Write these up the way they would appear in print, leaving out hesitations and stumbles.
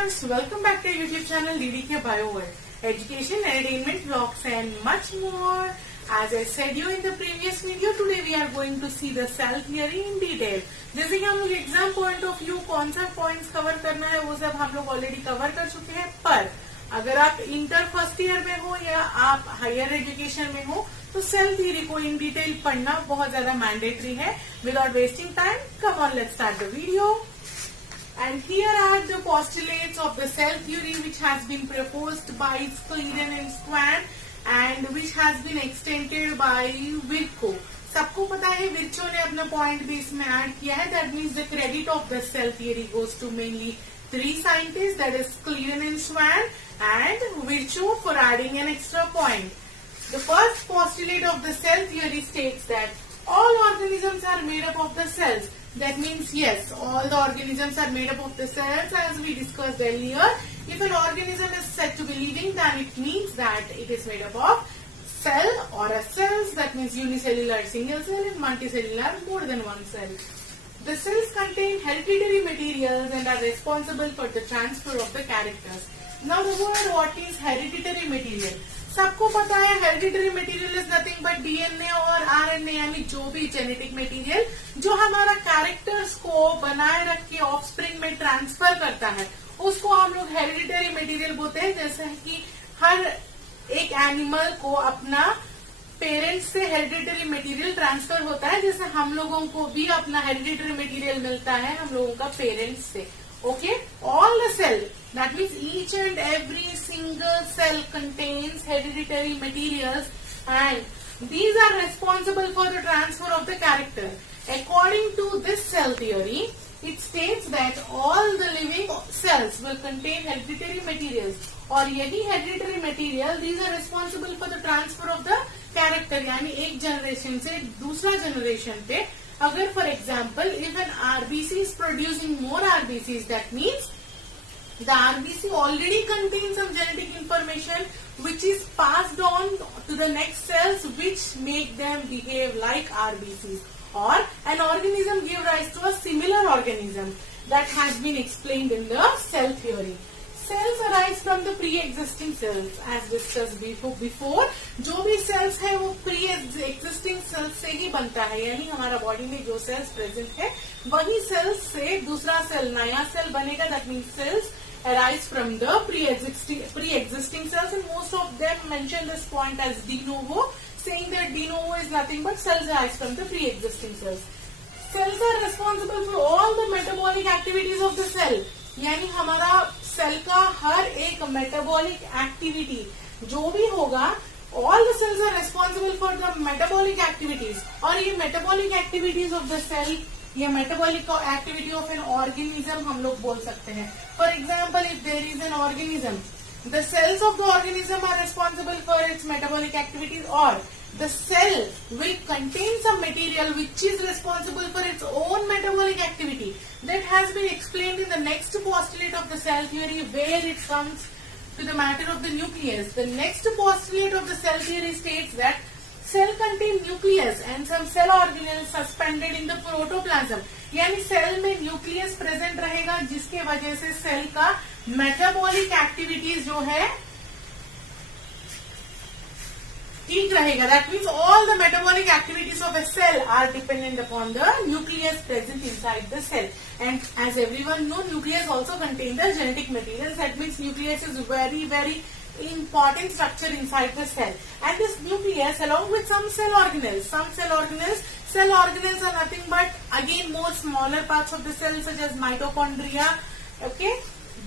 viewers, welcome back to our YouTube channel DDK Bio World. Education, entertainment, vlogs and much more. As I said you in the previous video, today we are going to see the cell theory in detail. जैसे कि हम लोग exam point of view कौन सा points cover करना है वो सब हम लोग ऑलरेडी कवर कर चुके हैं, पर अगर आप इंटर फर्स्ट ईयर में हो या आप हायर एजुकेशन में हो तो सेल थ्योरी को इन डिटेल पढ़ना बहुत ज्यादा मैंडेटरी है. Without wasting time, come on let's start the video. And here are the postulates of the cell theory which has been proposed by Schleiden and Schwann and which has been extended by Virchow. सबको पता है Virchow ने अपना point भी इसमें add किया है. That means the credit of the cell theory goes to mainly three scientists, that is Schleiden and Schwann and Virchow for adding an extra point. The first postulate of the cell theory states that all organisms are made up of the cells. That means yes, all the organisms are made up of the cells as we discussed earlier. If an organism is said to be living, then it means that it is made up of cell or a cells. That means unicellular, single cell, and multicellular, more than one cell. The cells contain hereditary materials and are responsible for the transfer of the characters. Now the word what is hereditary material? सबको पता है hereditary material is nothing but DNA और RNA, यानी जो भी genetic material जो हमारा characters को बनाए रख के ऑफस्प्रिंग में ट्रांसफर करता है उसको हम लोग हेरिडिटरी मटेरियल बोलते हैं. जैसे कि हर एक एनिमल को अपना पेरेंट्स से हेरिडिटरी मटेरियल ट्रांसफर होता है, जैसे हम लोगों को भी अपना हेरिडिटरी मटेरियल मिलता है हम लोगों का पेरेंट्स से. Okay, all the cell, that means each and every single cell contains hereditary materials and these are responsible for the transfer of the character. According to this cell theory, it states that all the living cells will contain hereditary materials और यही hereditary material these are responsible for the transfer of the character. यानी एक generation से दूसरा generation पे अगर for example if an RBC is producing more RBCs, that means the RBC already contains some genetic information which is passed on to the next cells which make them behave like RBCs, or an organism give rise to a similar organism that has been explained in the cell theory. Cells arise from the pre-existing cells as discussed before. जो भी cells है वो pre-existing cells से ही बनता है, यानी हमारा body में जो cells present है वही cells से दूसरा cell नया cell बनेगा. That means cells arise from the pre-existing cells and most of them mention this point as de novo, saying that de novo is nothing but cells arise from the pre-existing cells. Cells are responsible for all the metabolic activities of the cell, यानी हमारा cell का हर एक metabolic activity जो भी होगा, all the cells are responsible for the metabolic activities. और ये metabolic activities of the cell, ये metabolic activity of an organism हम लोग बोल सकते हैं. For example, if there is an organism, the cells of the organism are responsible for its metabolic activities, और the cell will contain some material which is responsible for its own metabolic activity. That has been explained in the next postulate of the cell theory where it comes to the matter of the nucleus. The next postulate of the cell theory states that cell contain nucleus and some cell organelles suspended in the protoplasm. यानी cell में nucleus present रहेगा जिसके वजह से cell का metabolic activities जो है ठीक रहेगा. That means all the metabolic activities of a cell are dependent upon the nucleus present inside the cell. And as everyone knows, nucleus also contains the genetic materials. That means nucleus is very, very important structure inside the cell. And this nucleus, along with some cell organelles are nothing but again more smaller parts of the cell such as mitochondria. Okay,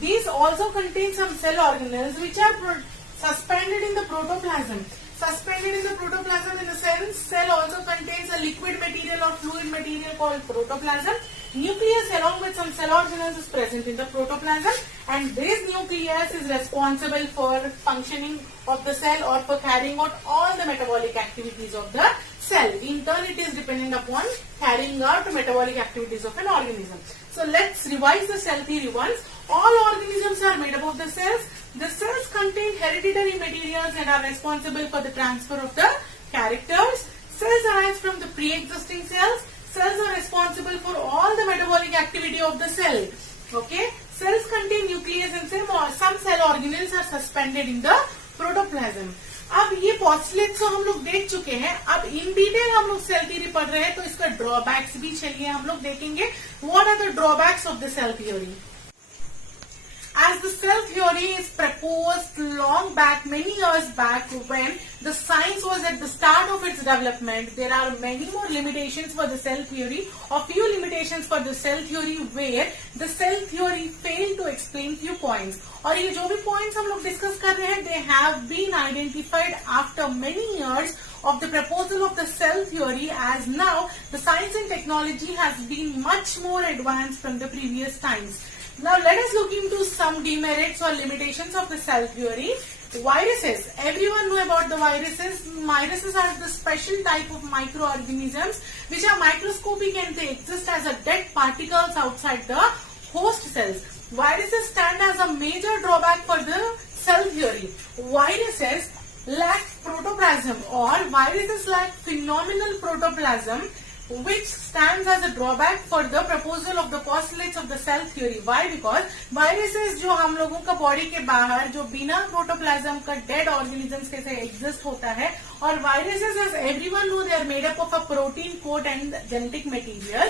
these also contain some cell organelles which are suspended in the protoplasm. Suspended in the protoplasm in the cell also contains a liquid material or fluid material called protoplasm. Nucleus along with some cell organelles is present in the protoplasm, and this nucleus is responsible for functioning of the cell or for carrying out all the metabolic activities of the cell. In turn, it is dependent upon carrying out metabolic activities of an organism. So let's revise the cell theory once. All organisms are made up of the cells. The cells contain hereditary materials and are responsible for the transfer of the characters. Cells arise from the pre-existing cells. Cells are responsible for all the metabolic activity of the cell. Okay. cells contain nucleus and some cell organelles are suspended in the protoplasm. अब ये postulates तो हम लोग देख चुके हैं. अब in detail हम लोग सेल थ्योरी पढ़ रहे हैं, तो इसका ड्रॉबैक्स भी चलिए हम लोग देखेंगे. What are the drawbacks of the cell theory? As the cell theory is proposed long back, many years back, when the science was at the start of its development, there are many more limitations for the cell theory, or few limitations for the cell theory, where the cell theory failed to explain few points. और ये जो भी points हम लोग discuss कर रहे हैं, they have been identified after many years of the proposal of the cell theory, as now the science and technology has been much more advanced from the previous times. Now let us look into some demerits or limitations of the cell theory. Viruses. Everyone know about the viruses. Viruses are the special type of microorganisms which are microscopic and they exist as a dead particles outside the host cells. Viruses stand as a major drawback for the cell theory. Viruses lack protoplasm, or viruses lack phenomenal protoplasm, which stands as a drawback for the proposal of the postulates of the cell theory. Why? Because viruses जो हम लोगों का body के बाहर जो बिना protoplasm का dead organisms के से एग्जिस्ट होता है, और viruses, as everyone know, they are made up of a protein coat and genetic material.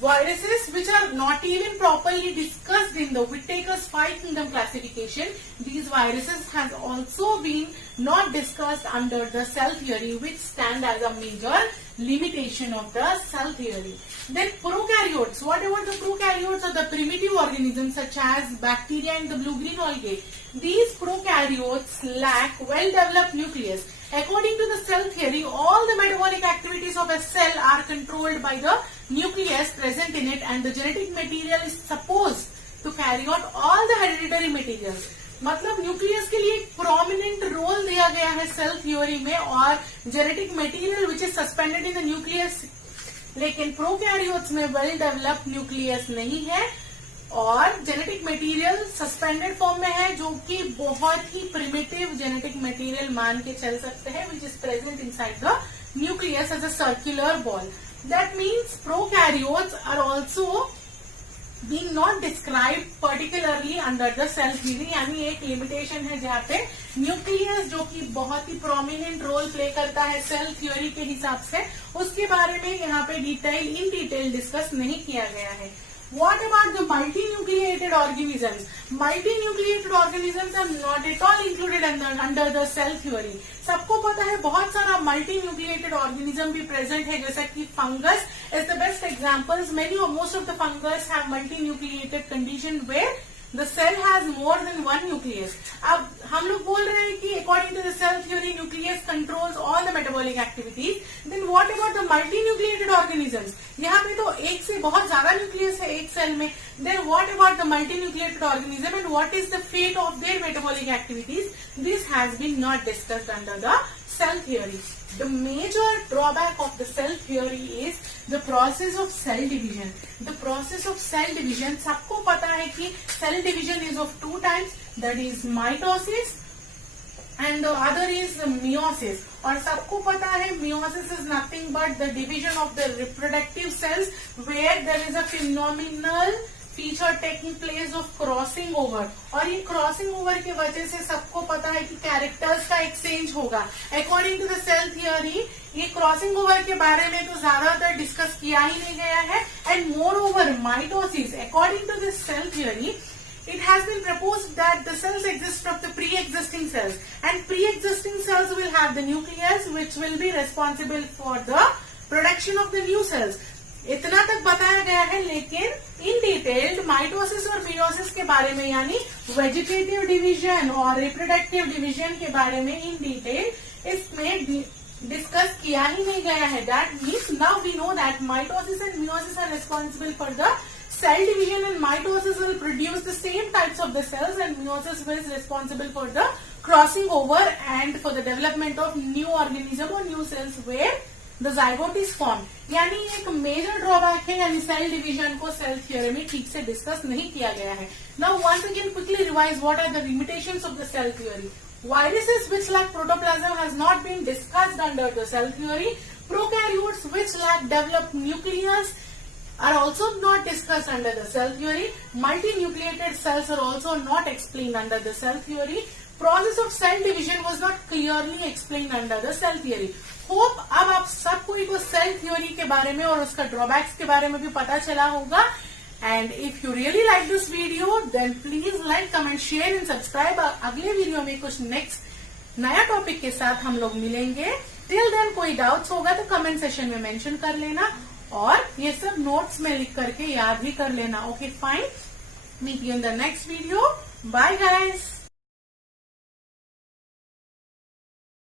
Viruses which are not even properly discussed in the Whittaker's 5 kingdom classification. These viruses has also been not discussed under the cell theory, which stand as a major limitation of the cell theory. Then prokaryotes. What about the prokaryotes, or the primitive organisms such as bacteria and the blue-green algae? These prokaryotes lack well-developed nucleus. According to the cell theory, all the metabolic activities of a cell are controlled by the nucleus present in it, and the genetic material is supposed to carry out all the hereditary materials. मतलब nucleus के लिए एक prominent role दिया गया है cell theory में, और genetic material which is suspended in the nucleus. लेकिन प्रोकैरियोट्स में वेल डेवलप्ड न्यूक्लियस नहीं है, और जेनेटिक मटेरियल सस्पेंडेड फॉर्म में है, जो कि बहुत ही प्रिमिटिव जेनेटिक मटेरियल मान के चल सकते हैं, which is present inside the nucleus as a circular ball. That means prokaryotes are also being not described particularly under the cell theory. यानी एक लिमिटेशन है जहाँ पे न्यूक्लियस जो कि बहुत ही प्रोमिनेंट रोल प्ले करता है सेल थ्योरी के हिसाब से, उसके बारे में यहाँ पे इन डिटेल डिस्कस नहीं किया गया है. What about the multinucleated organisms? Multinucleated organisms are not at all included under the cell theory. सबको पता है बहुत सारा multinucleated organism भी present है, जैसा कि fungus is the best examples. Most of the fungus have multinucleated condition where the cell has more than one nucleus. अब हम लोग बोल रहे हैं कि according to the cell theory, nucleus controls all the metabolic activities. Then what about the multinucleated organisms? यहाँ पे तो एक से बहुत ज्यादा न्यूक्लियस है एक सेल में. Then what about the multinucleated organism and what is the fate of their metabolic activities? This has been not discussed under the cell theory. The major drawback of the cell theory is the process of cell division. The process of cell division, सबको पता है कि cell division is of two types, that is mitosis and the other is meiosis. और सबको पता है meiosis is nothing but the division of the reproductive cells where there is a phenomenal feature taking place of crossing over. और ये crossing over की वजह से सबको पता है कि कैरेक्टर्स का एक्सचेंज होगा. According to the cell theory, ये crossing over के बारे में तो ज्यादातर डिस्कस किया ही नहीं गया है. And moreover, mitosis, according to this cell theory, it has been proposed that the cells exist from the pre-existing cells, and pre-existing cells will have the nucleus which will be responsible for the production of the new cells. इतना तक बताया गया है, लेकिन इन detailed mitosis और meiosis के बारे में, यानी वेजिटेटिव डिवीजन और रिप्रोडक्टिव डिवीजन के बारे में इन डिटेल इसमें डिस्कस किया ही नहीं गया है. That means now we know that mitosis and meiosis are responsible for the cell division, and mitosis will produce the same types of the cells, and meiosis is responsible for the crossing over and for the development of new organism or new cells where the zygote is formed. यानी एक major drawback है, यानी cell division को cell theory में ठीक से discuss नहीं किया गया है. Now once again quickly revise what are the limitations of the cell theory. Viruses which lack protoplasm has not been discussed under the cell theory. Prokaryotes which lack developed nucleus are also not discussed under the cell theory. Multinucleated cells are also not explained under the cell theory. Process of cell division was not clearly explained under the cell theory. Hope अब आप सब कोई को cell theory के बारे में और उसका ड्रॉबैक्स के बारे में भी पता चला होगा. And if you really like this video, then please like, comment, share and subscribe. अगले वीडियो में कुछ नेक्स्ट नया टॉपिक के साथ हम लोग मिलेंगे. टिल देन कोई डाउट्स होगा तो कमेंट सेशन में मेंशन कर लेना और ये सब नोट्स में लिख करके याद ही कर लेना. Okay fine. Meet you in the next video. Bye guys.